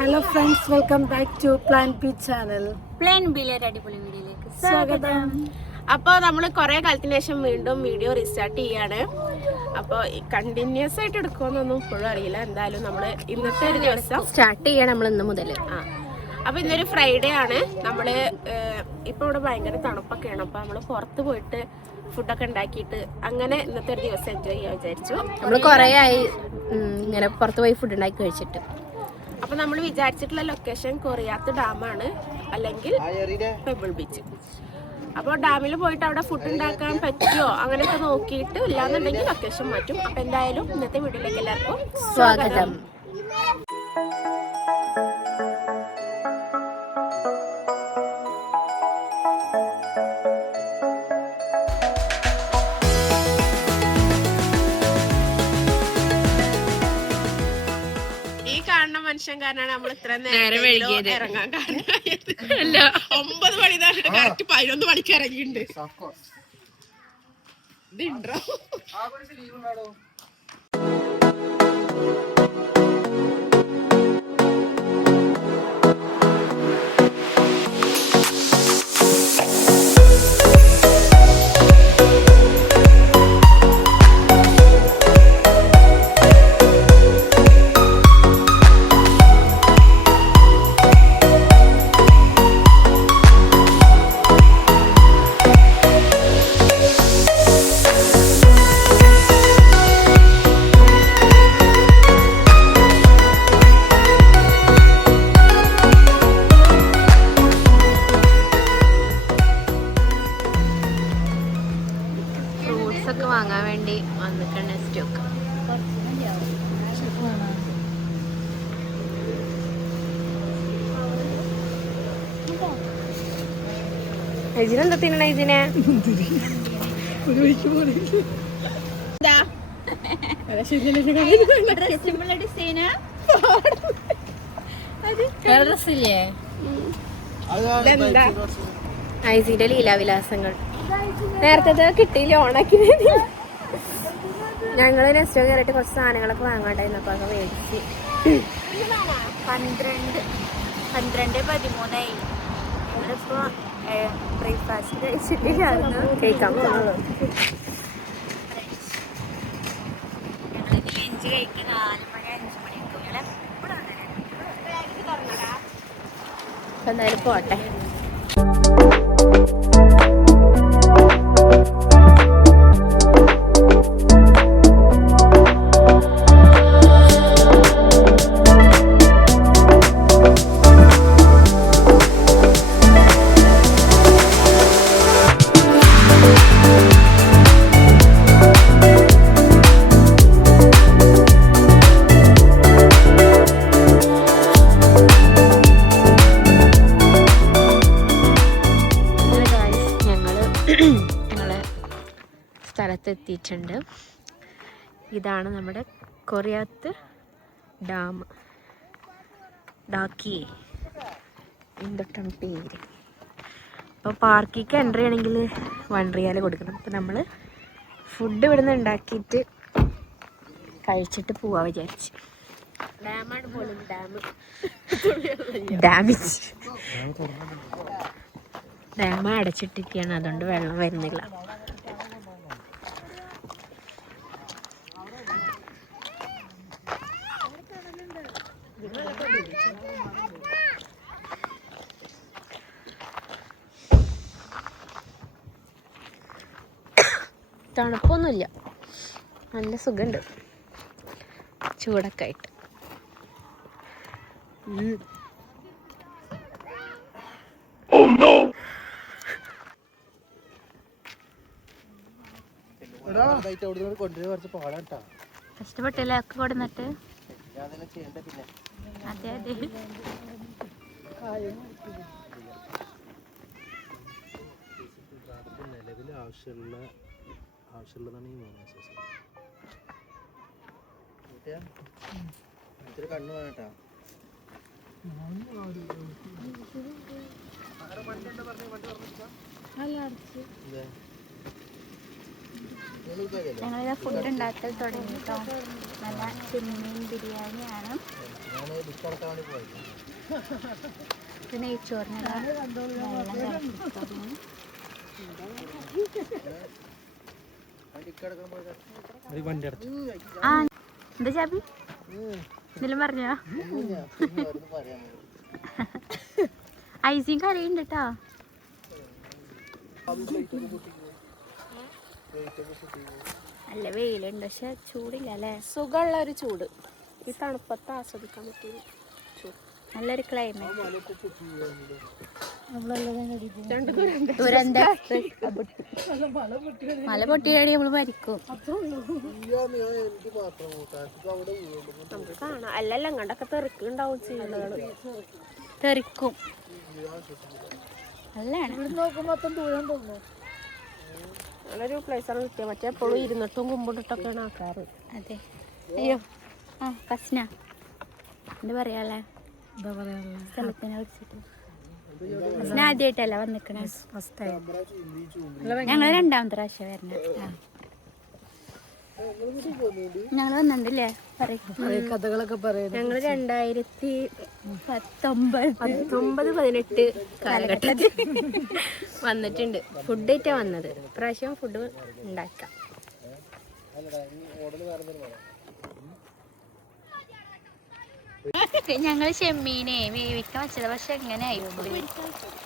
Hello friends, welcome back to plan B channel. Plan ബിയിലെ അടിപൊളി വീഡിയോയിലേക്ക് സ്വാഗതം. അപ്പോൾ നമ്മൾ കുറേ കാലത്തിന് ശേഷം വീണ്ടും വീഡിയോ റീസ്റ്റാർട്ട് ചെയ്യാണ്. അപ്പോൾ കണ്ടിന്യൂസ് ആയിട്ട് എടുക്കുമെന്നൊന്നും ഇപ്പോഴും അറിയില്ല. എന്തായാലും നമ്മൾ ഇന്നത്തെ ഒരു ദിവസം സ്റ്റാർട്ട് ചെയ്യണം നമ്മൾ ഇന്ന് മുതൽ. അപ്പോൾ ഇന്നൊരു ഫ്രൈഡേ ആണ്. നമ്മൾ ഇപ്പോൾ ഇവിടെ ഭയങ്കര തണുപ്പൊക്കെയാണ്. അപ്പോൾ നമ്മൾ പുറത്ത് പോയിട്ട് ഫുഡൊക്കെ ഉണ്ടാക്കിയിട്ട് അങ്ങനെ ഇന്നത്തെ ഒരു ദിവസം എൻജോയ് ചെയ്യാൻ വിചാരിച്ചു. നമ്മൾ കുറേ ആയി ഇങ്ങനെ പുറത്ത് പോയി ഫുഡ് ഉണ്ടാക്കി കഴിച്ചിട്ട്. അപ്പോൾ നമ്മൾ വിചാരിച്ചിട്ടുള്ള ലൊക്കേഷൻ കൊറിയാത്ത് ഡാമാണ്, അല്ലെങ്കിൽ പെബിൾ ബീച്ച്. അപ്പോൾ ഡാമിൽ പോയിട്ട് അവിടെ ഫുഡ് ഉണ്ടാക്കാൻ പറ്റുമോ അങ്ങനെയൊക്കെ നോക്കിയിട്ട്, ഇല്ലാന്നുണ്ടെങ്കിൽ ലൊക്കേഷൻ മാറ്റും. അപ്പോൾ എന്തായാലും ഇന്നത്തെ വീഡിയോയിലേക്ക് എല്ലാവർക്കും സ്വാഗതം. മനുഷ്യൻ കാരണമാണ് നമ്മൾ ഇത്ര നേരം ഇറങ്ങാൻ കാരണം. 9 മണി കറക്റ്റ് 11 മണിക്ക് ഇറങ്ങിയിട്ടുണ്ട്. ഇതുണ്ടോ ഒക്കെ വാങ്ങാൻ വേണ്ടി വന്നിട്ടുണ്ട്. സ്റ്റോക്ക് ഇതിനെന്താ തിന്നണ? ഇതിനെ ഐസിന്റെ ലീലാവിലാസങ്ങൾ നേരത്തെ കിട്ടിയില്ല, ഓണാക്കി. ഞങ്ങൾ നെക്സ്റ്റ് കയറിയിട്ട് കുറച്ച് സാധനങ്ങളൊക്കെ വാങ്ങാണ്ടായിരുന്നു. അപ്പോൾ അത് മേടിച്ച് 12-13 ഞങ്ങളിപ്പോൾ ബ്രേക്ക്ഫാസ്റ്റ് കഴിച്ചിട്ടില്ലായിരുന്നു, കഴിക്കാൻ പോകുന്നുള്ളൂ. ഞങ്ങൾ ലഞ്ച് കഴിക്കാൻ 4 മണി 5 മണിയൊക്കെ അപ്പം എന്തായാലും പോട്ടെ. സ്ഥലത്തെത്തിയിട്ടുണ്ട്. ഇതാണ് നമ്മുടെ കൊറിയാത്ത് ഡാം. ഡാക്കി എന്തൊട്ടും പേര്. അപ്പോൾ പാർക്കിലേക്ക് എൻട്രി ആണെങ്കിൽ 1 റിയാൽ കൊടുക്കണം. അപ്പോൾ നമ്മൾ ഫുഡ് ഇവിടുന്ന് ഉണ്ടാക്കിയിട്ട് കഴിച്ചിട്ട് പോവാ വിചാരിച്ച്. ഡാമാണ് പോലും ഡാം അടച്ചിട്ടിരിക്കുകയാണ്, അതുകൊണ്ട് വെള്ളം വരുന്നില്ല. തണുപ്പൊന്നുമില്ല, നല്ല സുഖമുണ്ട് ചൂടൊക്കെ ആയിട്ട്. കഷ്ടപ്പെട്ടില്ലേ ഒക്കെ കൊടുന്നിട്ട്? അതെ അതെ. നിലവിൽ ആവശ്യമുള്ളതാണ് ഈ മോണോസൈസ്. കണ്ണു വേണട്ടാ. ഞങ്ങളിതാ ഫുഡ് ഉണ്ടാക്കൽ തുടങ്ങി കേട്ടോ. നല്ല ചെമ്മീൻ ബിരിയാണിയാണ്. ഇത് നെയ്ച്ചോറിനുള്ള വെള്ളം തിളപ്പിക്കുന്നു. ആ എന്താ ചാബി എന്തെങ്കിലും പറഞ്ഞോ? ഐസിങ് കറിയുണ്ട് കേട്ടോ. നല്ല വെയിലുണ്ട് പക്ഷെ ചൂടില്ല അല്ലേ? സുഖമുള്ള ഒരു ചൂട്, ഈ തണുപ്പത്ത് ആസ്വദിക്കാൻ പറ്റിയ ചൂട്. നല്ലൊരു ക്ലൈമറ്റ്. മല പൊട്ടിയാടി നമ്മള് മരിക്കും. നമുക്ക് കാണാം. അല്ലല്ല അങ്ങോട്ടൊക്കെ തെറിക്കുണ്ടാവും ചീളുകള്, തെറിക്കും. നല്ലാണ്. നല്ലൊരു പ്ലേസാണ് കിട്ടിയത്. മറ്റേ എപ്പോഴും ഇരുന്നിട്ടും കുമ്പിട്ടിട്ടൊക്കെയാണ് ആക്കാറ്. അതെ. അയ്യോ ആ കസ്ന എന്താ പറയാല്ലേ സ്ഥലത്തിനെ കുറിച്ചിട്ട്. Kasna ആദ്യമായിട്ടല്ല വന്നിക്കണേ, first time. ഞങ്ങള് 2ാമത്തെ പ്രാവശ്യം വരണേ. ഞങ്ങള് വന്നിട്ടുണ്ടല്ലേ കഥകളൊക്കെ പറയുന്നത്. ഞങ്ങള് 2019-18 കാലഘട്ടത്തിൽ വന്നിട്ടുണ്ട്. ഫുഡ് ആയിട്ടാ വന്നത്. ഇപ്രാവശ്യം ഫുഡ് ഉണ്ടാക്കാം. ഞങ്ങള് ചെമ്മീനെ വേവിക്കാൻ വെച്ചത്, പക്ഷെ എങ്ങനെ ആയിപ്പോയി.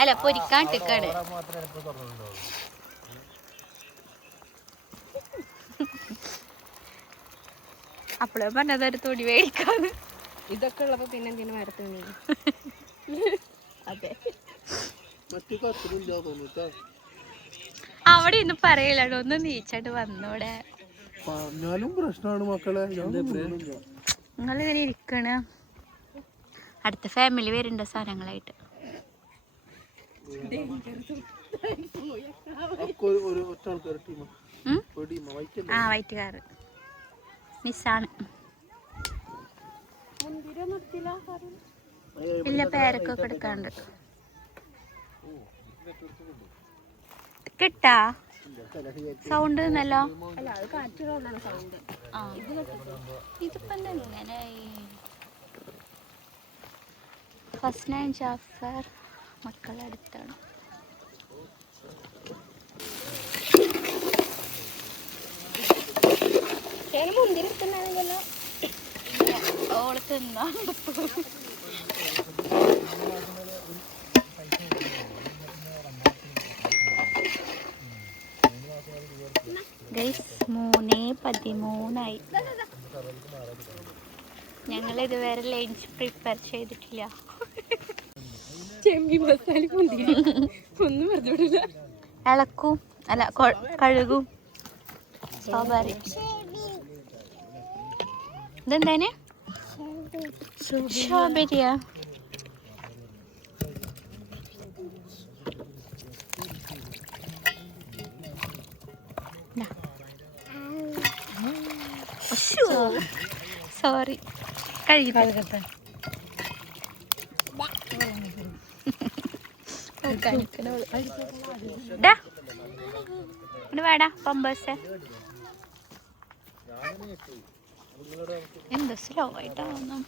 അല്ല പൊരിക്കാൻ ഇട്ടിക്കാണ്. അപ്പോഴേ പറഞ്ഞത് ഒരു തുണി വേവിക്കാന്ന്. ഇതൊക്കെ ഉള്ളപ്പോ പിന്നെ എന്തിനു വേറെ തുണി? അതെ, അവിടെ ഇന്ന് പറയലോ, ഒന്ന് നീച്ചാണ്ട് വന്നോടെ. പറഞ്ഞാലും പ്രശ്നമാണ് മക്കളെ. നിങ്ങളിങ്ങനെ ഇരിക്കണ അടുത്ത ഫാമിലി വരുന്നുണ്ട് സാധനങ്ങളായിട്ട്. ആ വൈറ്റ് കാറ് മിസ്സാണ്. ഇല്ല പേരക്കൊക്കെ എടുക്കാണ്ട്. കിട്ടാ സൗണ്ട് നല്ലോ. ഇതിപ്പോ എങ്ങനെ ഫസ്റ്റ് നൈൻ ജാഫർ മക്കളെ അടുത്താണ്. ഓള് തിന്നാ ഗൈസ് 3:13 ഞങ്ങൾ ഇതുവരെ ലഞ്ച് പ്രിപ്പയർ ചെയ്തിട്ടില്ല. ചെമ്മീൻ മസാല ഒന്നും പറഞ്ഞിട്ടില്ല. ഇളക്കും അല്ല കഴുകും. സ്ട്രോബെറി ഇതെന്താന്? സ്ട്രോബെറിയാ? സോറി കഴുകട്ടെ. വേടാ പമ്പേഴ്സ് എന്താ സ്ലോ ആയിട്ടാവുന്നു.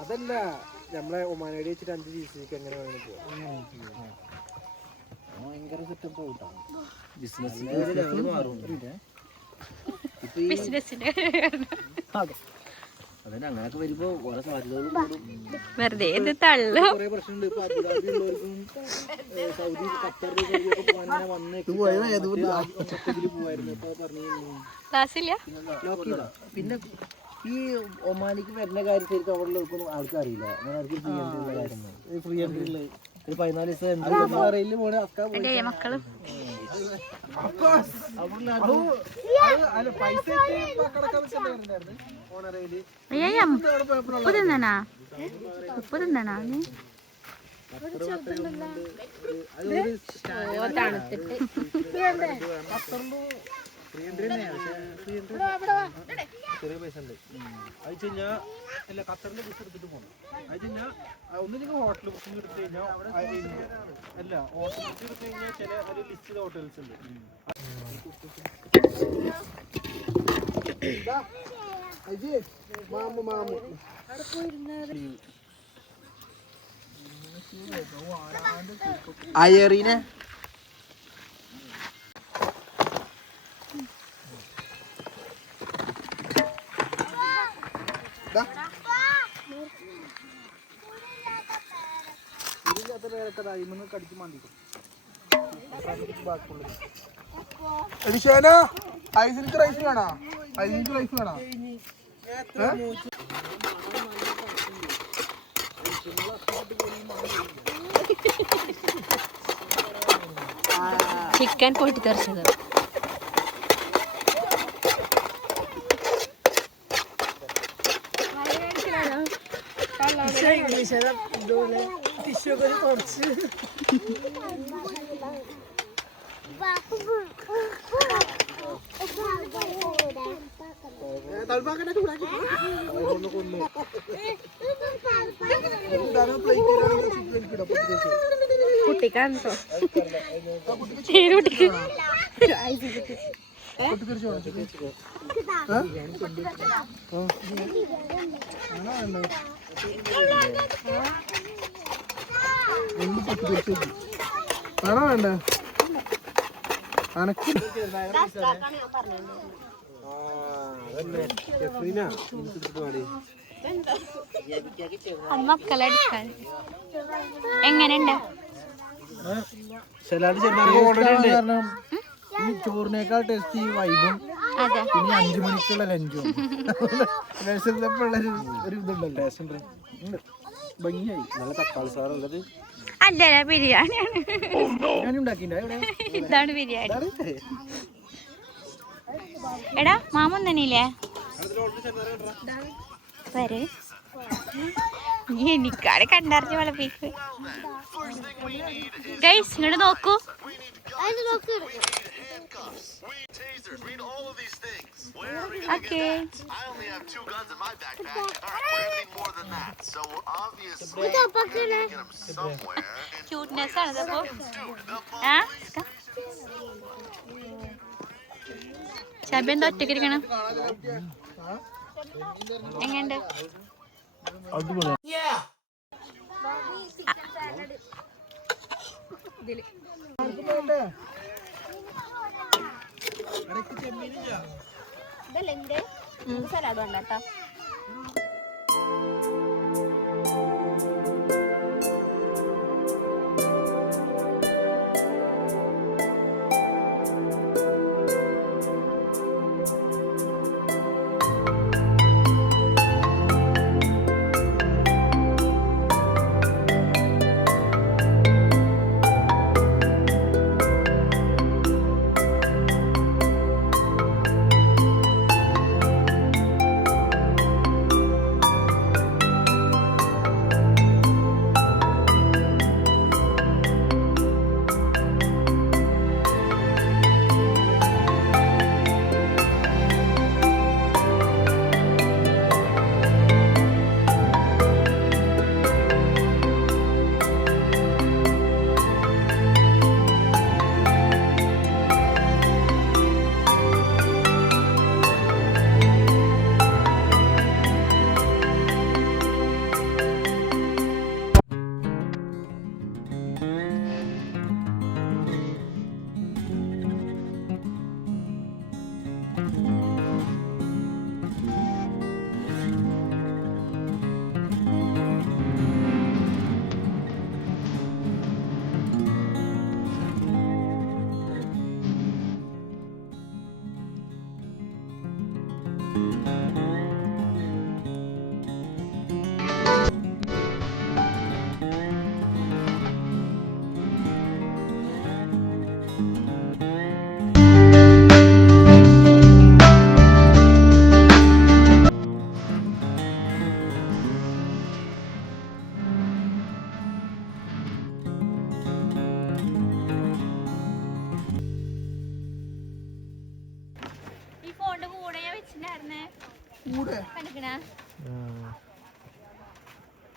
അതല്ല നമ്മളെ ഒമാനോടി വെച്ചിട്ട് 5 ദിവസത്തേക്ക് എങ്ങനെ വേണമെങ്കിൽ പോവാം. ഭയങ്കര സെറ്റപ്പ് അങ്ങനെയൊക്കെ വരുമ്പോ ഓരോ സാധ്യതകളും വെറുതെ ഇത് തള്ളു. കുറെ പ്രശ്നമുണ്ട്. ഇപ്പൊ അബുദാബിയുള്ളവർക്കും സൗദി ഖത്തറിലേക്ക് പോകാൻ വന്നേക്ക് പോവായിരുന്നു. ഇപ്പൊ പറഞ്ഞു ക്ലാസ്സില്ല. പിന്നെ ഈ ഒമാനിക്ക് വരുന്ന കാര്യം ശരിക്കും അവിടെ ഉള്ളവർക്കൊന്നും ആർക്കും അറിയില്ല. അങ്ങനെ ആർക്കും ചെയ്യേണ്ടിയുള്ള കാര്യങ്ങൾ ഫ്രീ ആയിട്ടുള്ള 14 ദിവസം അറിയില്ല പോണെ മക്കളും ഉപ്പ് തിന്നാ ഫ്രീ എൻട്രി തന്നെയാണ്. പക്ഷേ ഫ്രീ എൻട്രി ചെറിയ പൈസ ഉണ്ട്. അത് വെച്ച് കഴിഞ്ഞാൽ അല്ല ഖത്തറിൻ്റെ ബുക്ക് എടുത്തിട്ട് പോകണം. അത് വെച്ച് കഴിഞ്ഞാൽ ഒന്നില്ലെങ്കിൽ ഹോട്ടൽ ബുക്കിംഗ് എടുത്ത് കഴിഞ്ഞാൽ അല്ല ഹോട്ടൽ ബുക്ക് എടുത്ത് കഴിഞ്ഞാൽ ചില ഒരു ലിസ്റ്റ് ചെയ്ത ഹോട്ടൽസ് ഉണ്ട്. അയറീനെ ഇതില്ലാത്ത പേരൊക്കെ ഇന്ന് കടിച്ച് മാന്തിക്കും. ഐസിനിക്ക് റൈസ് വേണോ? ഐസിനിക്ക് റൈസ് വേണോ? ചിക്കൻ പൊട്ടിത്തെറിച്ചത്. കുട്ടിക്കാണോ കുട്ടിക്ക് ആണോ വേണ്ടേ? അനക്ക് മക്കളെടുക്കാൻ എങ്ങനെയുണ്ട്? ഈ ചോറിനേക്കാൾ ടേസ്റ്റ് ഈ വൈബും പിന്നെ 5 മണിക്കുള്ള ലഞ്ചും ഒരു ഇതുണ്ടല്ലോ. ഭംഗിയായി നല്ല തക്കാളി സാറുള്ളത്. അല്ല ബിരിയാണിയാണ്. ഞാൻ ഉണ്ടാക്കിയിട്ടുണ്ട്. ഇതാണ് ബിരിയാണി. എടാ മാമൻ തന്നെയില്ലേ വരെ നീ എനിക്കാരെ കണ്ടറിഞ്ഞ് വളപ്പിക്ക്. ഗൈസ് ഇങ്ങോട്ട് നോക്കൂ. ഓക്കേ ക്യൂട്ട്നെസ് ആണ് അപ്പോ. ശബി എന്താ ഒറ്റയ്ക്ക് ഇരിക്കണം? എങ്ങനെയുണ്ട്? സലാഡ് വേണ്ട കേട്ടോ.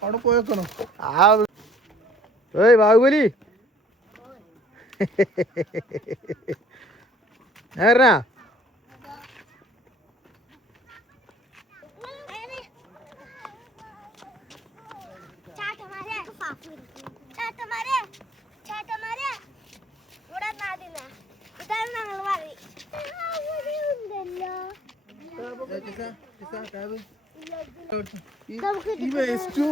അവിടെ പോയേക്കണോ ഏയ് ബാഹുബലി നേരാ ഈ വേസ്റ്റ്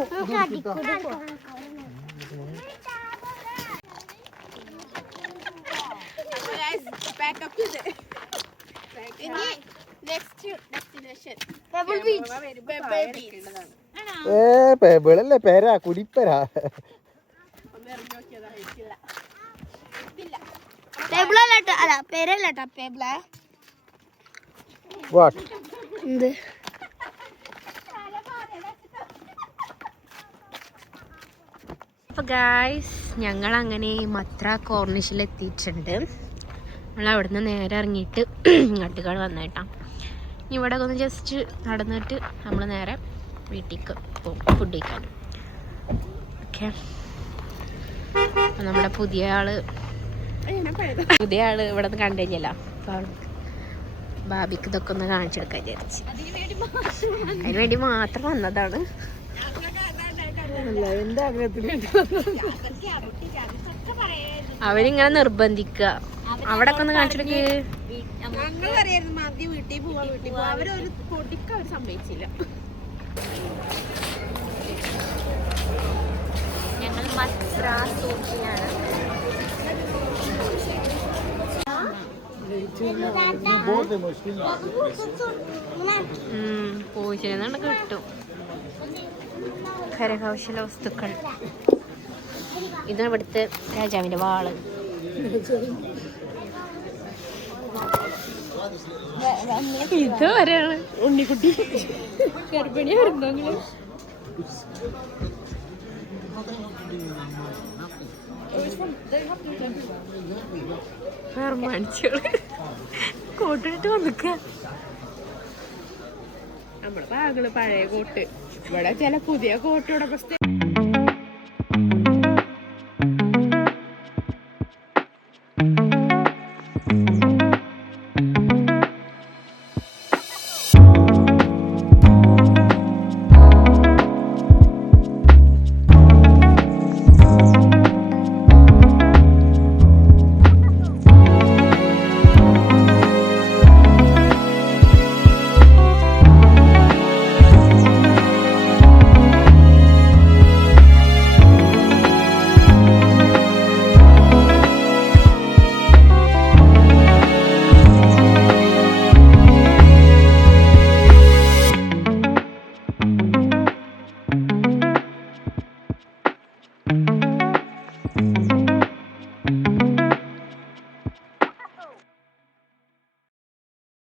പെബിളല്ലേ പേരാ കുടിപ്പരാ വാട്ട് അപ്പോൾ ഗായ്സ് ഞങ്ങളങ്ങനെ മത്ര കോർണിഷിലെത്തിയിട്ടുണ്ട്. നമ്മൾ അവിടുന്ന് നേരെ ഇറങ്ങിയിട്ട് ഇങ്ങോട്ടുകൾ വന്നേട്ടാ. ഇവിടെ ഒന്ന് ജസ്റ്റ് നടന്നിട്ട് നമ്മൾ നേരെ വീട്ടിലേക്ക് പോകും ഫുഡ് കഴിക്കാൻ. ഓക്കെ, നമ്മുടെ പുതിയ ആള് ഇവിടെ നിന്ന് കണ്ടു കഴിഞ്ഞല്ലോ. അപ്പോൾ ബാബിക്ക് ഇതൊക്കെ ഒന്ന് കാണിച്ചെടുക്കാൻ വിചാരിച്ച് അതിന് വേണ്ടി മാത്രം വന്നതാണ്. അവരിങ്ങനെ നിർബന്ധിക്കുക അവിടെ ഒക്കെ ഒന്ന് കാണിച്ചെടുക്ക്. ഞങ്ങൾ മദ്രാസൂക്കിയാണ്. പൂജ കിട്ടും കരകൗശല വസ്തുക്കൾ. ഇതാണ് ഇവിടുത്തെ രാജാവിൻ്റെ വാള്. ഇത് വരെയാണ് ഉണ്ണിക്കുട്ടി ഗർഭിണി വരുന്നെങ്കിൽ കോട്ടിട്ട് വന്നിക്ക. നമ്മള് പാകള് പഴയ കോട്ട്, ഇവിടെ ചില പുതിയ കോട്ടോടെ